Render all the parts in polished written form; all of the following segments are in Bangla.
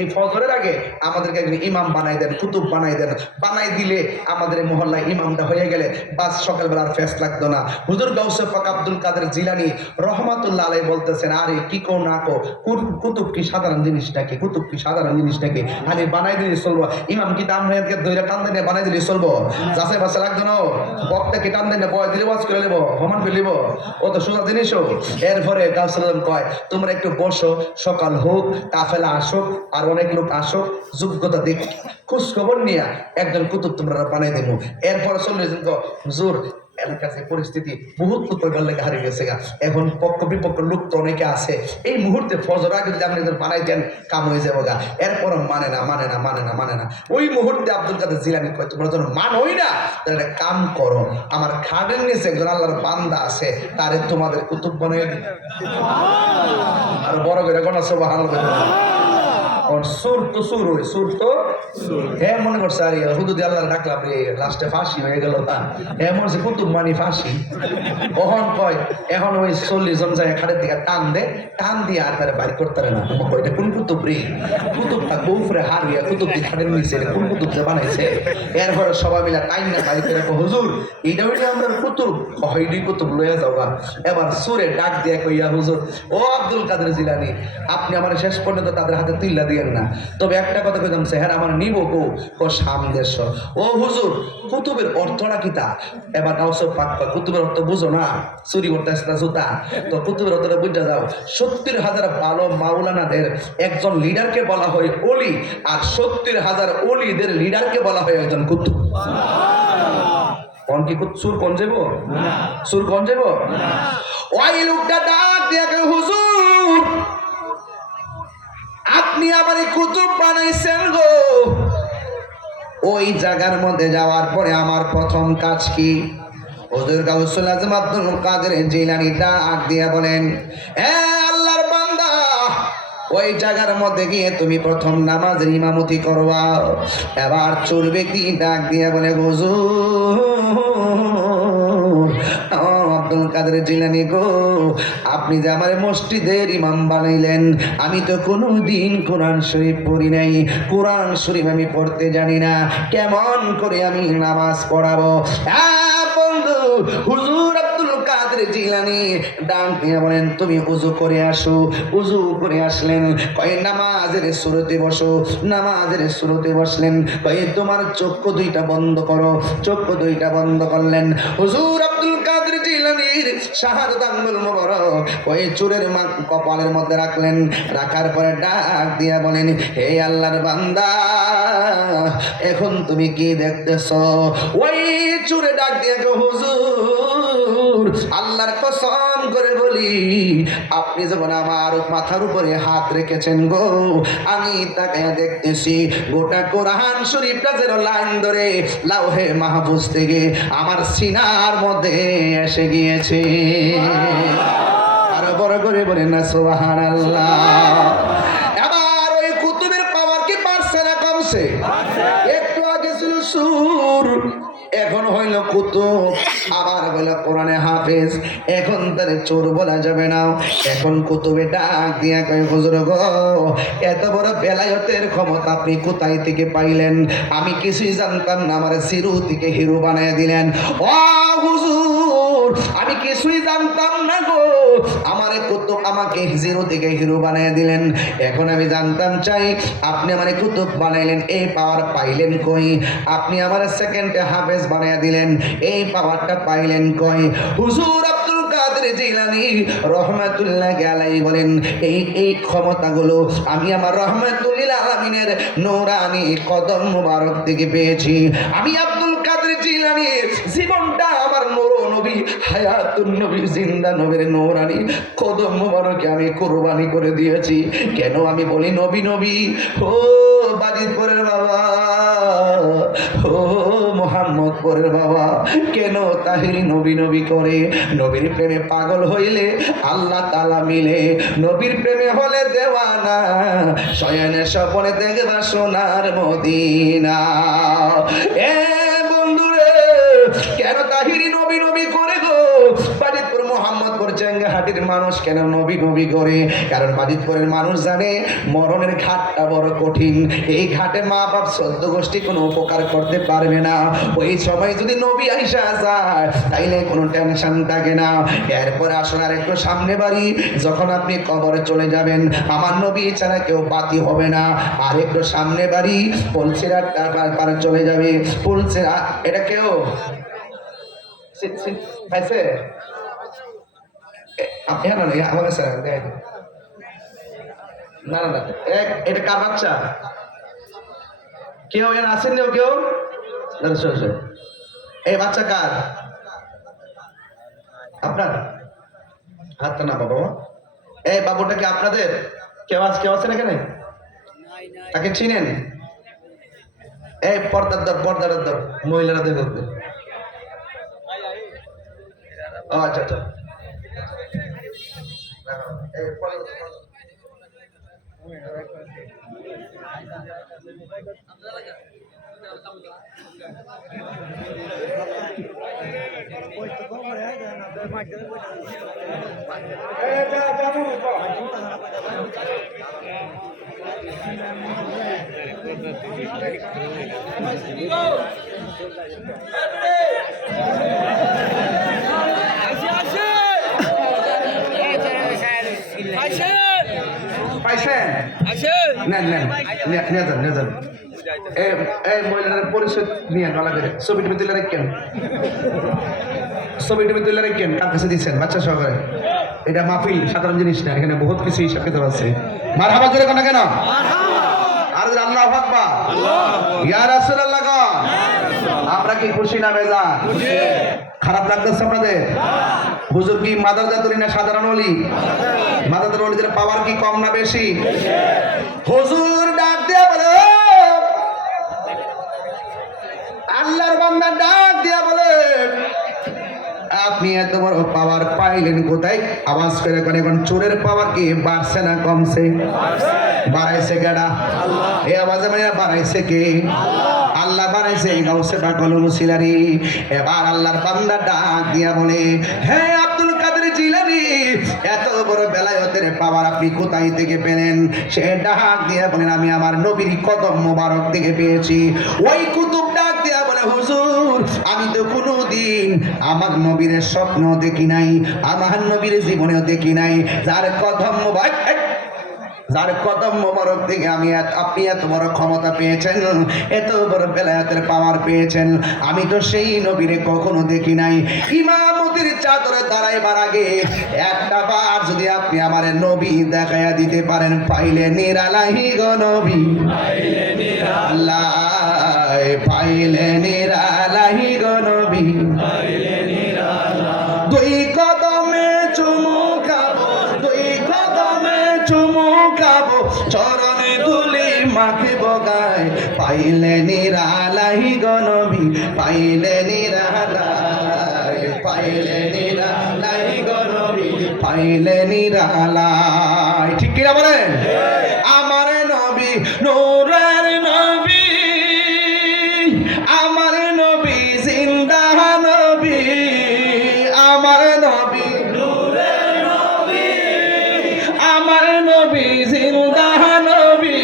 এই ফজরের আগে আমাদেরকে একজন ইমাম বানাই দেন, কুতুব বানাই দেন। বানাই দিলে আমাদের এই মহল্লায় ইমামটা হয়ে গেলে বাস সকালবেলা আর ফেস লাগতো না। হুজুর গাউসে পাক আব্দুল কাদের জিলানী রহমাতুল্লাহ আলাইহি বলতেছেন, আরে কি কো না কো, কুতুব কি সাধারণ জিনিস নাকি? কুতুব কি সাধারণ জিনিস নাকি? খালি বানাই দিলে চলবো? ইমাম কি তামরিয়াতকে দইরা টান দিয়ে বানাই দিলে চলবো? যাচাই বাছাই লাগতো না? বক্তা কি টান দিয়ে বয় দিলে ওয়াজ করে নেবো, সমান করে নেবো? ও তো সোজা জিনিসও। এরপরে গাউসুল আজম কয়, তোমরা একটু বসো, সকাল হোক, কাফেলা আসুক, আর অনেক লোক আসুক, যোগ্যতা দেখ, খোঁজ খবর নিয়ে একজন কুতুব তোমরা বানাই দেবো। এরপরে চলে হুজুর এলাকার যে পরিস্থিতি বহুত পরিবার লেগে হারিয়ে গেছে গা, এখন পক্ষ বিপক্ষ লোক তো অনেকে আছে, এই মুহূর্তে ফজর আগে যদি আপনি বানাই দেন কাম হয়ে যাবো গা। এরপর মানে না। ওই মুহূর্তে আব্দুল কাদের জিলানী কয়, তোমরা যখন মানোই না তাহলে একটা কাম করো, আমার খাটের নিচে একজন আল্লাহর বান্দা আছে, তারে তোমাদের কুতুব বানাই দিন। আর বড় করে কোন সুবহানাল্লাহ। সুর তো হ্যাঁ মনে করছে আরে হুদুদি আল্লাহ ডাকলাম রে, লাস্টে ফাঁসি হয়ে গেল না। এমন যে কুতুব মানি ফাঁসি। কখন কয় এখন ওই 40 জন যায় খাটের দিকে টান দিয়ে আর তারা বাইর করতে পারে না। এটা কোন কুতুব রে? কুতুবটা গৌফরে হারিয়া কুতুব দিয়ে খাটের নিচে কোন কুতুব যে বানাইছে? এরপরে সবাই মিলে টাইম না বাইর করে হুজুর এইটা হইলে আমরা কুতুব, হইডি কুতুব লইয়া যাওয়া। এবার সুরে ডাক দিয়ে কইয়া, হুজুর ও আব্দুল কাদের জিলানী, আপনি আমার শেষ পর্যন্ত তাদের হাতে তুইলা দিয়েন না, তবে একটা কথা কইতাম, হ্যাঁ আমার নিব কো সামদেশ। ও হুজুর কুতুবের অর্থটা কি তা? এবার গাউসে পাক কুতুবের অর্থ বুঝো না, চুরি করতে আসতে জুতা, তো কুতুবের অর্থটা বুঝা যাও। 70,000 ভালো মাওলানাদের একজন লিডারকে বলা হয় ওলি, আর 70,000 ওলিদের লিডারকে বলা হয় একজন কুতুব। কোন কি সুর কোন যাবো? সুর কোন যাবো? ওই লোকটা ডাক দিয়ে হুজুর আপনি আমার কুতুব বানাইছেন গো, ওই জায়গার মধ্যে যাওয়ার পরে আমার প্রথম কাজ কি? হুজুর গাউসুল আজম আব্দুল কাদের জিলানী ডাক দিয়ে বলেন, এ আল্লাহর বান্দা, ওই জায়গার মধ্যে গিয়ে তুমি প্রথম নামাজের ইমামতি করবা। এবার চোর ব্যক্তি ডাক দিয়ে বলে, হুজুর আব্দুল কাদের জিলানী গো, আপনি যে আমার মসজিদের ইমাম বানাইলেন, আমি তো কোনোদিন কোরআন শরীফ পড়ি নাই, কোরআন শরীফ আমি পড়তে জানি না, কেমন করে আমি নামাজ পড়াবো? বন্ধু হুজুর আব্দুল কাদের জিলানী ডাক দিয়ে বলেন, তুমি উযু করে আসো। উযু করে আসলেন, কয় নামাজের সুরতে বসো। নামাজের সুরতে বসলেন, কয় তোমার চক্ষু দুইটা বন্ধ করো। চক্ষু দুইটা বন্ধ করলেন। হুজুর আব্দুল কাদের জিলানীর শাহাদাত আঙ্গুল মোবারক ওই চুরের কপালের মধ্যে রাখলেন। রাখার পরে ডাক দিয়া বলেন, হে আল্লাহর বান্দা, এখন তুমি কি দেখতেছ? ওই চুরে ডাক দিয়া গো, হুজুর আল্লাহর কসম করে বলি, আপনি যখন আমার মাথার উপরে হাত রেখেছেন গো, আমি তাকে দেখতেছি গোটা কোরআন শরীফটা যেন লাইন ধরে লাউহে মাহফুজ থেকে আমার সিনার মধ্যে এসে গিয়েছে। আরো বড় করে বলেন না সুবহানাল্লাহ। এবার ওই কুতুবের পাওয়ার কি বাড়ছে না কমছে? একটু আগে ছিল সুর, এখন হইল কুতুব, আবার হইল কোরআনে হাফেজ। এখন তার চোর বলা যাবে না, এখন কুতুবে ডাক দিয়া কয়, হুজুর গো, এত বড় বেলায়েতের ক্ষমতা আপনি কোথায় থেকে পাইলেন? আমি কিছুই জানতাম না, আমার জিরো থেকে হিরো বানায় দিলেন। ও হুজুর আমি কিছুই জানতাম না গো, আমারে কুতুব আমাকে জিরো থেকে হিরো বানায় দিলেন। এখন আমি জানতাম চাই, আপনি আমারে কুতুব বানাইলেন, এই পাওয়ার পাইলেন কই? আপনি আমার সেকেন্ডে হাফেজ বানায় দিলেন, এই পাওয়ারটা পাইলেন কই? হুজুর আব্দুল কাদের জিলানী রহমাতুল্লাহি আলাইহি বলেন, এই ক্ষমতাগুলো আমি আমার রহমাতুল আলামিনের নূরানি কদম মুবারক থেকে পেয়েছি। আমি আব্দুল কাদের জিলানীর জীবনটা আমার নূর নবী হায়াতুন নবী জিন্দা নবীর নূরানি কদম মুবারকে আমি কুরবানি করে দিয়েছি। কেন আমি বলি নবী নবী? ও বাজিতপুরের বাবা, ও মোহাম্মদপুরের বাবা, কেন তাহিরি নবী নবী করে? নবীর প্রেমে পাগল হইলে আল্লাহ তাআলা মিলে, নবীর প্রেমে হলে দেওয়ানা, শয়নে স্বপনে দেখবা সোনার মদিনা। এ বন্ধুরে, কেন তাহিরি নবী নবী করে গো? বাজিতপুর মোহাম্মদপুর চেঙ্গাহাটির মানুষ কেন নবী নবী করে? কারণ বাজিতপুরের মানুষ জানে মরণের ঘাটটা বড় কঠিন। এই ঘাটে মা বাপ চোদ্দ গোষ্ঠী কোনো উপকার করতে পারবে না। ওই সময় যদি নবী আইসা যায় তাইলে কোনো টেনশন থাকে না। এরপরে আসলে আর একটু সামনে বাড়ি, যখন আপনি কবরে চলে যাবেন আমার নবী ছাড়া কেউ বাতি হবে না। আর একটু সামনে বাড়ি, পুলসিরার পারে চলে যাবে। পুলসিরা এটা কেউ পাইছে? আমাকে স্যার না না না, এটা কার বাচ্চা? কেউ এর আছেন কেউ? এই বাচ্চা কার? আপনার? হাতটা না বাবা। এই বাবুটা কি আপনাদের? কেউ আছেন এখানে? তাকে চিনেন? এই পর্দার দর মহিলারা দেখো। ও আচ্ছা আচ্ছা। পাইছেন? মহিলার পরিষদ নিয়ে নলা করে ছবিটি তুলে রাখেন, কার কাছে দিচ্ছেন? বাচ্চা সহকারে। এটা মাহফিল সাধারণ জিনিস না, এখানে বহুত কিছু হিসাব কিতাব আছে। মারহাবা জোরে কোন কেন? আর আল্লাহু আকবার, ইয়া রাসূলুল্লাহ। আমরা কি খুশি না বেজার? খারাপ লাগতেছে আপনাদের? হুজুর কি মাদার জাতুরি না সাধারণ ওলি? মাদার ওলিদের পাওয়ার কি কম না বেশি? হুজুর ডাক দিয়া বলে, আল্লাহর বান্দা ডাক দিয়া বলে, আপনি এত বড় পাওয়ার পাইলেন কোথায়? আওয়াজ করে কোন এখন চোরের পাওয়ার কি বাড়ছে না কমছে? বাড়াইছে কেডা? এই আওয়াজে মানে বাড়াইছে কে? আল্লাহ বাড়াইছে। গাউসে পাগল মুসিলারি। এবার আল্লাহর বান্দা ডাক দিয়া বলে, হে আব্দুল কাদের জিলানী, এত বড় বেলায়েতের পাওয়ার আপনি কোথায় থেকে পেলেন? সে ডাক দিয়া বলেন, আমি আমার নবীর কদম মোবারক থেকে পেয়েছি। ওই কুতুব ডাক দিয়া বলে, হুজুর আমি তো কোনোদিন আমার নবীর স্বপ্ন দেখি নাই, আমার নবীর জীবনেও দেখি নাই, যার কদম মোবারক থেকে আপনি এত বড় ক্ষমতা পেয়েছেন, এত বড় বেলায়েতের পাওয়ার পেয়েছেন, আমি তো সেই নবীরে কখনো দেখি নাই। ইমামতির চাদরে দাঁড়াইবার আগে একটা বার যদি আপনি আমার নবী দেখাইয়া দিতে পারেন, পাইলে নিরালাহি গো নবী, পাইলে নিরালাহি গো নবী, দুই কদমে চুমু খাবো, চরণে ধুলি মাখিব গায়, পাইলে নিরালাহি গো নবী, পাইলে নিরালাই, পাইলে নিরালাই গো নবী, পাইলে নিরালাই। ঠিক কিনা বলেন? আমার নবী নূরের নবী, আমার নবী জিন্দা নবী, আমার নবী নূরের নবী, আমার নবী জিন্দা নবী,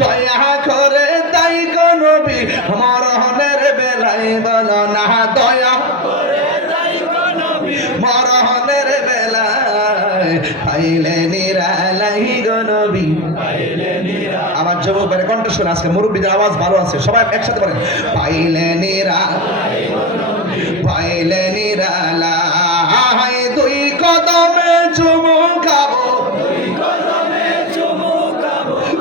দয়া করে তাই গো নবী মরণের বেলায় বলো না, দয়া করে তাই গো নবী মরণের বেলায়, পাইলে নিরালাই গো নবী, পাইলে নিরালাই। আমার যুবকের কণ্ঠস্বর আজকে মুরব্বীদের আওয়াজ ভালো আছে, সবাই একসাথে বলেন, পাইলে নিরালাই, পাইলে নিরালাই, দুই কদমে চুমু খাবো,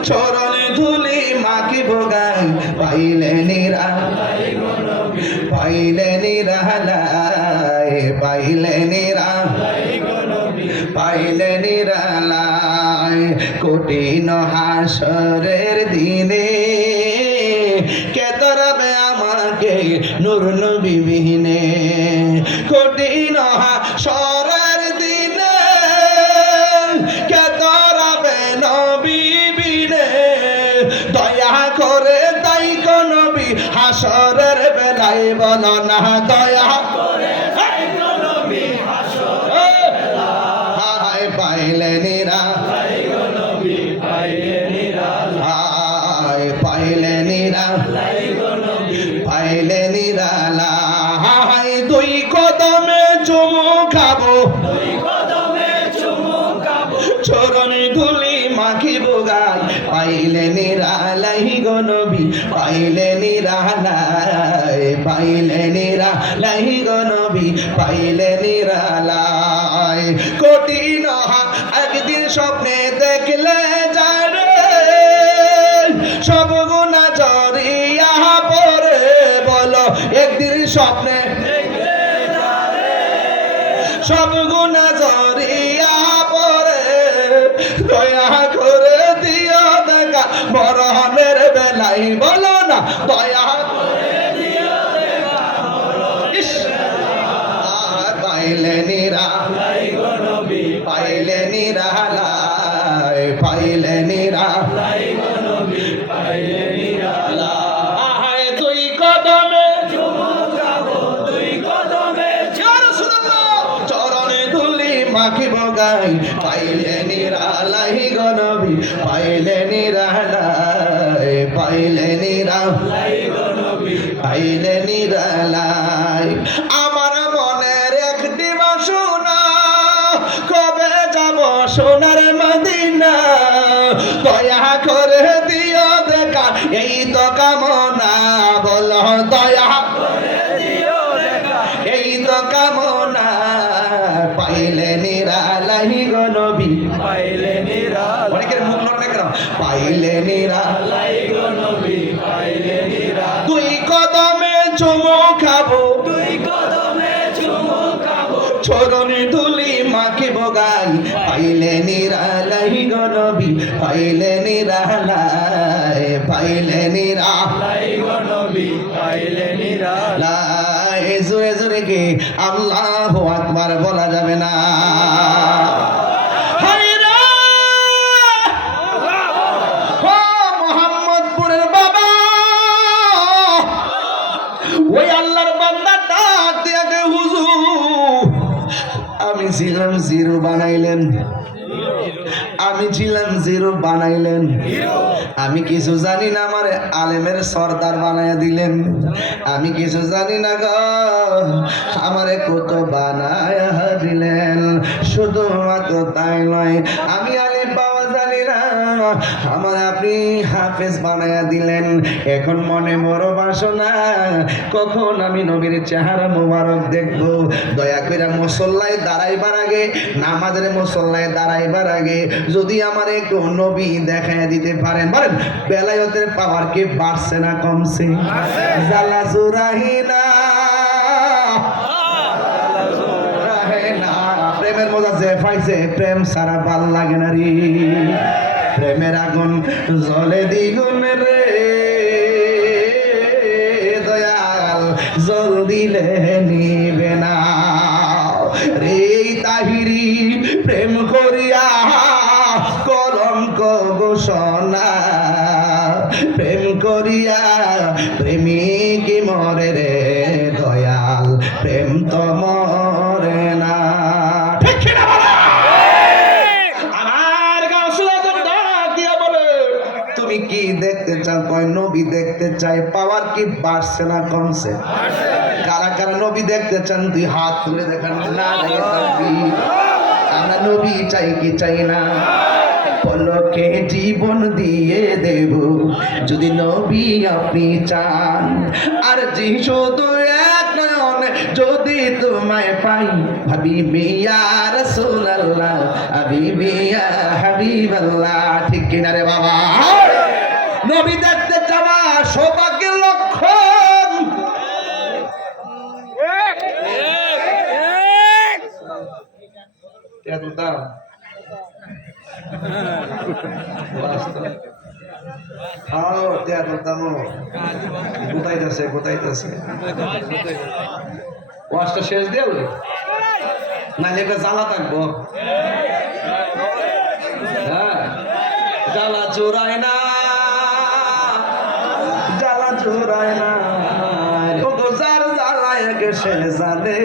চরণে ধুলি মাখিব গায়, পাইলে নিরালাই, পাইলে নিরালাই, পাইলে নিরালাই, পাইলে নিরালাই। কঠিন হাসরের দিনে কে ধরবে আমাকে নূর নবী বিহীনে, কঠিন হাসরের দিনে কে ধরবে নবী বিনে, দয়া করে তাই গো নবী হাসরের বেলায় বলো না, দয়া করে তাই গো নবী হাসরের পাইলে নিরালাই দুই কদমে চুমু খাবো চরণে ধুলি মাখিব গাই পাইলে নিরালাই গো নবী পাইলে নিরালাই পাইলে নিরালাই গো নবী পাইলে নিরালাই কঠিন একদিন স্বপ্নে দেখলে যারে সব গুনাহ জড়িয়া পড়ে বলো একদিন স্বপ্নে সব গুনাহ জড়িয়া পড়ে দয়া করে দিও দেখা মরণের বেলায় বলো না দয়া করে দিও দেখা পাইলে নিরালাই গো নবী পাইলে নিরালাই পাইলে নিরালাই গো নবী পাইলে নিরালাই দুই কদমে চুমু খাবো দুই কদমে চরণে ধুলি মাখিব গাই পাইলে নিরালাই গো নবী পাইলে নিরালাই পাইলে নিরালাই গো নবী পাইলে নিরালাই আমার মনের একটি বাসনা কবে যাব সোনার মদিনা দয়া করে দিও দেখা এই তো কামনা বলো দয়া করে দিও দেখা এই তো কামনা পাইলে নিরালাই গো নবী পাইলে নিরালাই অনেকের মুখ লড়নে কেন পাইলে নিরালাই গো নবী পাইলে নিরালাই দুই কদমে চুমু খাবো দুই কদমে চুমু খাবো চরণে ধুলি মাখিব গাই পাইলে নিরালাই গো নবী পাইলে নিরালাই পাইলে নিরালাই গো নবী পাইলে নিরালাই জোরে জোরে কে আল্লাহু আকবার বলা যাবে না মোহাম্মদপুরের বাবা ওই আল্লাহর বান্দা ডাক দিয়ে হুজুর আমি ছিলাম জিরো বানাইলেন আমি ছিলাম জিরো বানাইলেন আমি কিছু জানি না আমার আলেমের সর্দার বানাইয়া দিলেন আমি কিছু জানি না গো আমারে কত বানায়া দিলেন শুধুমাত্র তাই নয় আমি আলিম বাবা জানি না আমার আপনি হাফেজ বানায়া দিলেন এখন মনে বড় বাসনা কখন আমি নবীর চেহারা মোবারক দেখবো দয়া করে মুসল্লায় দাঁড়াইবার আগে নামাজের মুসল্লায় দাঁড়াইবার আগে যদি আমার একটু নবী দেখায় দিতে পারেন বলেন বেলায়েতের পাওয়ার কি বাড়ছে না কমছে জালা জুরাহিনা প্রেমের মজা যে পাইছে প্রেম সারা ভাল লাগে না রে প্রেমের আগুন জ্বলে দ্বিগুণ রে দয়াল জল দিলে নিবে না রে তাহিরি প্রেম করিয়া কলঙ্ক ঘোষণা প্রেম করিয়া প্রেমিক মরে রে দয়াল প্রেম তো মরে না তুমি কি দেখতে চাও কয় নবী দেখতে চাই পাওয়ার কি বাড়ছে না কমছে কারা কারা নবী দেখতে চান তুই হাত তুলে দেখান না আমরা নবী চাই কি চাই না পলকে জীবন দিয়ে দেব যদি নবী আপনি চান আর জি শুধু এক নয়ন যদি তোমায় পাই হাবিবি ইয়া রাসূলুল্লাহ হাবিবি ইয়া হাবিবাল্লাহ ঠিক কিনা রে বাবা নবী দেখতে যাওয়া সৌভাগ্যের লক্ষণ এত দাম ওয়াজটা শেষ দেব না এটা জ্বালা থাকবো হ্যাঁ জ্বালা চোরায় না জ্বালা চোরায় না যার জ্বালায় সে জানে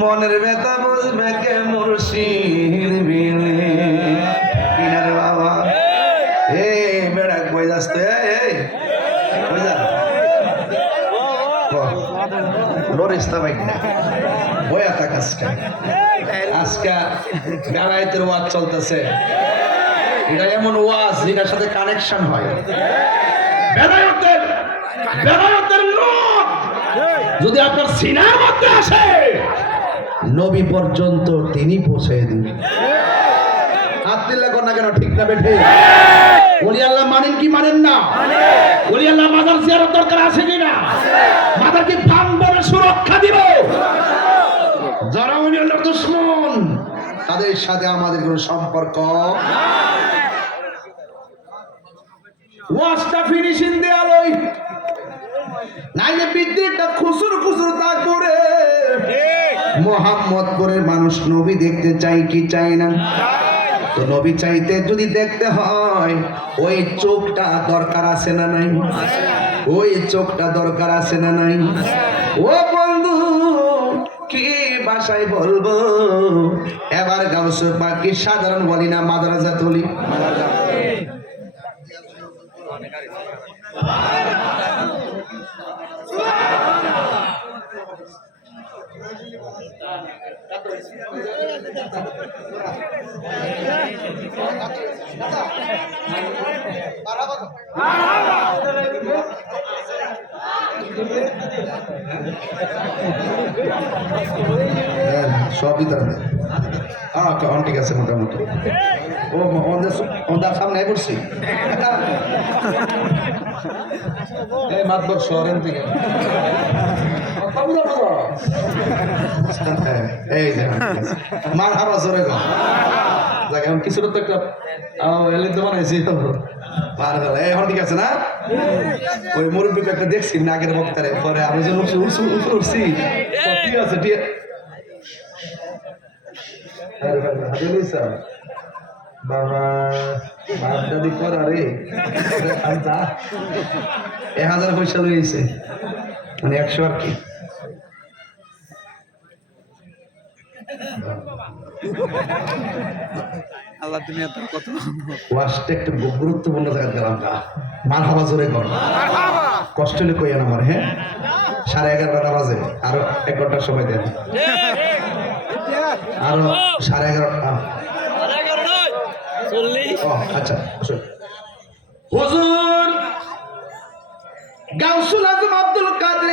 মনের ব্যথা বুঝবে কে মুর্শিদ বিনে কিনারে বাবা এই বেড়া কই যাস তো এই শায়েস্তা ভাই না বয়া থাক আজকে বেলায়েতের ওয়াজ চলতেছে, এটা এমন ওয়াজ যেটার সাথে কানেকশন হয়। বেলায়েতের লোক যদি আপনার সিনার মধ্যে আসে, নবী পর্যন্ত তিনি পৌঁছে দিবেন। হাত দিলে না কেন, ঠিক না বেঠে? ওলি আল্লাহ মানেন কি মানেন না? ওলি আল্লাহ মাজার জিয়ারত দরকার আছে কিনা? মাজার কি ভাঙবো না সুরক্ষা দিব? যারা ওলি আল্লাহর দুশমন তাদের সাথে আমাদের কোনো সম্পর্ক। ওয়াজটা ফিনিশিং দেয়ালই নাইলে বিদ্যুৎটা খুসুর খুসুর তা করে। মোহাম্মদপুরের মানুষ নবী দেখতে চাই কি চাই না? তো নবী চাইতে যদি দেখতে হয়, ওই চোখটা দরকার আছে না নাই? ওই চোখটা দরকার আছে না নাই? ও বন্ধু, কি ভাষায় বলবো? এবার গাউসে পাক কি সাধারণ বলি না মাদ্রাসা তুলি? সবই তাহলে ঠিক আছে মোটামুটি। ও ওদের সামনে পড়ছি মাতবর শহরের থেকে মার হাবা জোরে এখন কিছুটা তো একটা তো বানাইছি মার গেল এখন ঠিক আছে না? ওই মুরব্বী একটা দেখছি নাগের বক্তারে পরে আমি যে উঠছি ঠিক আছে ঠিক বাবা বাপ দাদি করা রে 1000 পয়সা লইছে মানে 100 আর কি। আল্লাহ দুনিয়া তার কত ওয়াজটা একটু গুরুত্বপূর্ণ জায়গা গেলাম না। মার হাবা জোরে কর, কষ্ট হলে কই না আমার। হ্যাঁ 11:30 বাজে, আরো 1 ঘন্টা সময় দেন, আরো 11:30। আচ্ছা হুজুর গাউসুল আজম আব্দুল কাদের